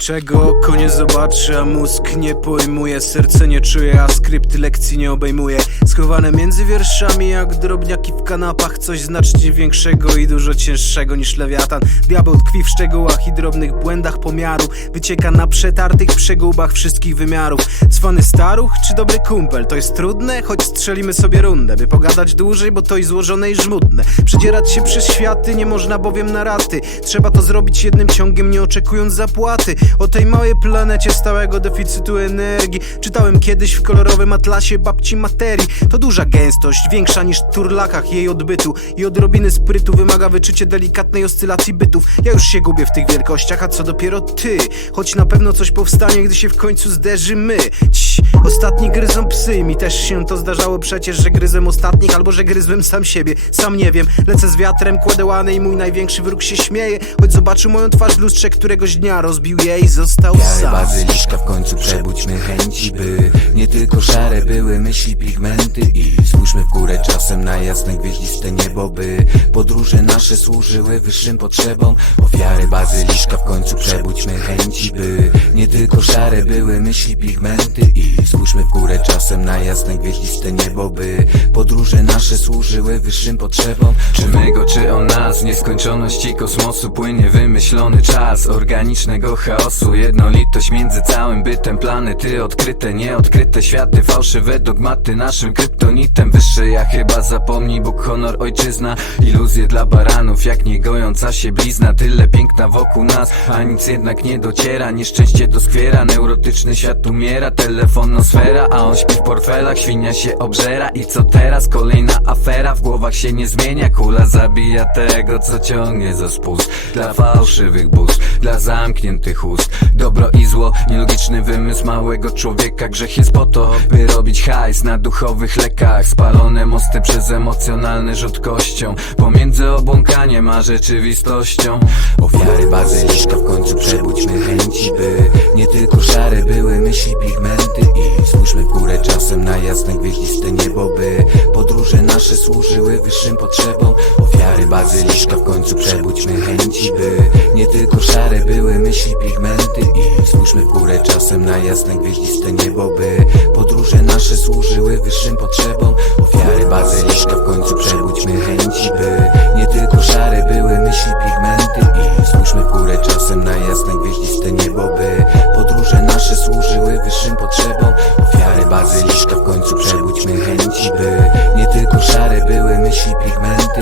Czego oko nie zobaczy, a mózg nie pojmuje? Serce nie czuje, a skrypt lekcji nie obejmuje. Schowane między wierszami jak drobniaki w kanapach Coś znacznie większego i dużo cięższego niż lewiatan. Diabeł tkwi w szczegółach i drobnych błędach pomiaru. Wycieka na przetartych przegubach wszystkich wymiarów. Cwany staruch czy dobry kumpel? To jest trudne, choć strzelimy sobie rundę By pogadać dłużej, bo to i złożone i żmudne. Przedzierać się przez światy nie można bowiem na raty. Trzeba to zrobić jednym ciągiem, nie oczekując zapłaty O tej małej planecie stałego deficytu energii. Czytałem kiedyś w kolorowym atlasie babci materii. To duża gęstość, większa niż w turlakach jej odbytu. I odrobiny sprytu wymaga wyczucie delikatnej oscylacji bytów. Ja już się gubię w tych wielkościach, a co dopiero ty? Choć na pewno coś powstanie, gdy się w końcu zderzymy. Cii, Ostatni gryzą psy. Mi też się to zdarzało przecież, że gryzłem ostatnich albo że gryzłem sam siebie. Sam nie wiem, lecę z wiatrem kładełany i mój największy wróg się śmieje. Choć zobaczył moją twarz w lustrze któregoś dnia rozbił je i został Białe sam. bazyliszka w końcu przebudźmy chęci by Nie tylko szare były myśli, pigmenty I spójrzmy w górę czasem na jasne gwieździste niebo By podróże nasze służyły wyższym potrzebom. Ofiary bazyliszka w końcu przebudźmy chęci by Nie tylko szare były myśli, pigmenty I spójrzmy w górę czasem na jasne gwieździste niebo By podróże nasze służyły wyższym potrzebom. Czy my go, czy on nas nieskończoności kosmosu płynie wymyślony czas Organicznego chaosu Jednolitość między całym bytem Planety odkryte, nieodkryte Światy, fałszywe dogmaty. Naszym kryptonitem Wyższe ja chyba zapomnij Bóg, honor, ojczyzna. Iluzje dla baranów Jak niegojąca się blizna. Tyle piękna wokół nas A nic jednak nie dociera. Nieszczęście doskwiera Neurotyczny świat umiera. Telefonosfera A on śpi w portfelach Świnia się obżera. I co teraz? Kolejna afera W głowach się nie zmienia. Kula zabija tego co ciągnie za spust. Dla fałszywych bóstw Dla zamkniętych ust Dobro i zło Nielogiczny wymysł małego człowieka. Grzech jest po to By robić hajs na duchowych lekach. Spalone mosty przez emocjonalne rzutkością Pomiędzy obłąkaniem a rzeczywistością. Ofiary bazyliszka w końcu przebudźmy chęci by Nie tylko szare były myśli, pigmenty. I spójrzmy w górę czasem na jasne gwieździste niebo By podróże nasze służyły wyższym potrzebom. Ofiary bazyliszka w końcu przebudźmy chęci by Nie tylko szare były myśli, pigmenty I spójrzmy w górę. Czasem na jasne gwieździste niebo By podróże nasze służyły wyższym potrzebom. Ofiary bazyliszka w końcu przebudźmy chęci by Nie tylko szare były myśli, pigmenty I spójrzmy w górę. Czasem na jasne gwieździste niebo By podróże nasze służyły wyższym potrzebom. Ofiary bazyliszka w końcu przebudźmy chęci by Nie tylko szare były myśli, pigmenty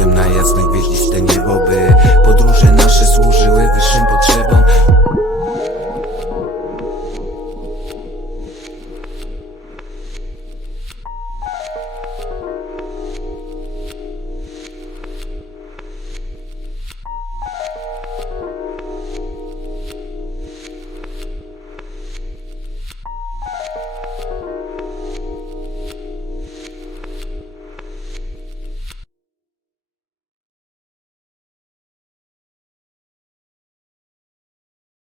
Razem na jasne gwieździste niebo by